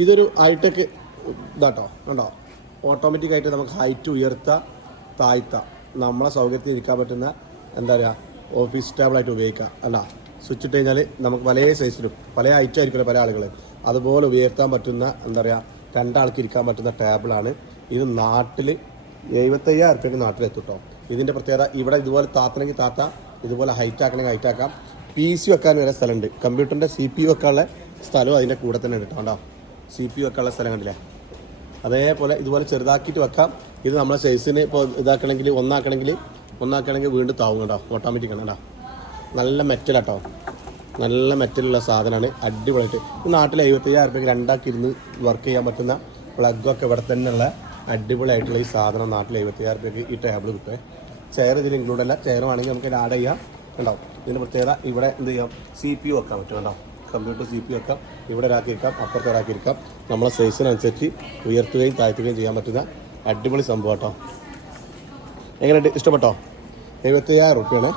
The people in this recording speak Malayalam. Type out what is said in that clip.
ഇതൊരു ഹൈടെക് ഇതാട്ടോ കണ്ടോ, ഓട്ടോമാറ്റിക്കായിട്ട് നമുക്ക് ഹൈറ്റ് ഉയർത്താം താഴ്ത്താം, നമ്മളെ സൗകര്യത്തിൽ ഇരിക്കാൻ പറ്റുന്ന എന്താ പറയുക ഓഫീസ് ടേബിളായിട്ട് ഉപയോഗിക്കാം. അല്ല സ്വിച്ച് ഇട്ട് കഴിഞ്ഞാൽ നമുക്ക് പല സൈസിലും പല ഹൈറ്റ് ആയിരിക്കുമല്ലോ പല ആളുകൾ, അതുപോലെ ഉയർത്താൻ പറ്റുന്ന എന്താ പറയുക രണ്ടാൾക്ക് ഇരിക്കാൻ പറ്റുന്ന ടേബിളാണ് ഇത്. നാട്ടിൽ 75,000 റുപ്യക്ക് നാട്ടിലെത്തും കേട്ടോ. ഇതിൻ്റെ പ്രത്യേകത ഇവിടെ ഇതുപോലെ താത്തണമെങ്കിൽ താത്താം, ഇതുപോലെ ഹൈറ്റ് ആക്കണമെങ്കിൽ ഹൈറ്റ് ആക്കാം. PC വെക്കാൻ വരെ സ്ഥലമുണ്ട്, കമ്പ്യൂട്ടറിൻ്റെ CPU വെക്കാനുള്ള സ്ഥലവും അതിൻ്റെ കൂടെ തന്നെ ഉണ്ട് കേട്ടോ. CPU വെക്കാനുള്ള സ്ഥലം കണ്ടില്ലേ, അതേപോലെ ഇതുപോലെ ചെറുതാക്കിയിട്ട് വെക്കാം. ഇത് നമ്മളെ സൈസിന് ഇപ്പോൾ ഇതാക്കണമെങ്കിൽ ഒന്നാക്കണമെങ്കിൽ വീണ്ടും താവും കേട്ടോ, ഓട്ടോമാറ്റിക് ആണ് കേട്ടോ. നല്ല മെറ്റലാട്ടോ, നല്ല മെറ്റലുള്ള സാധനമാണ്, അടിപൊളിയായിട്ട്. ഈ നാട്ടിൽ 75,000 റുപ്യക്ക് രണ്ടാക്കി ഇരുന്ന് വർക്ക് ചെയ്യാൻ പറ്റുന്ന പ്ലഗൊക്കെ ഇവിടെ തന്നെയുള്ള അടിപൊളിയായിട്ടുള്ള ഈ സാധനം നാട്ടിൽ 75,000 റുപ്യക്ക് ഈ ടേബിൾ കിട്ടുമേ. ചെയർ ഇതിൽ ഇൻക്ലൂഡ് അല്ല, ചെയർ വേണമെങ്കിൽ നമുക്ക് ആഡ് ചെയ്യാം. ഉണ്ടാവും ഇതിൻ്റെ പ്രത്യേകത ഇവിടെ എന്ത് ചെയ്യാം, CPU വെക്കാൻ പറ്റും കേട്ടോ. കമ്പ്യൂട്ടർ CPU വെക്കാം, ഇവിടെ ഒരാക്കിയിരിക്കാം, അപ്പുറത്ത് ഒരാക്കിയിരിക്കാം. നമ്മളെ സൈസിനനുസരിച്ച് ഉയർത്തുകയും താഴ്ത്തുകയും ചെയ്യാൻ പറ്റുന്ന അടിപൊളി സംഭവം കേട്ടോ. എങ്ങനെയുണ്ട്, ഇഷ്ടപ്പെട്ടോ? 75,000 റുപ്യയാണ്.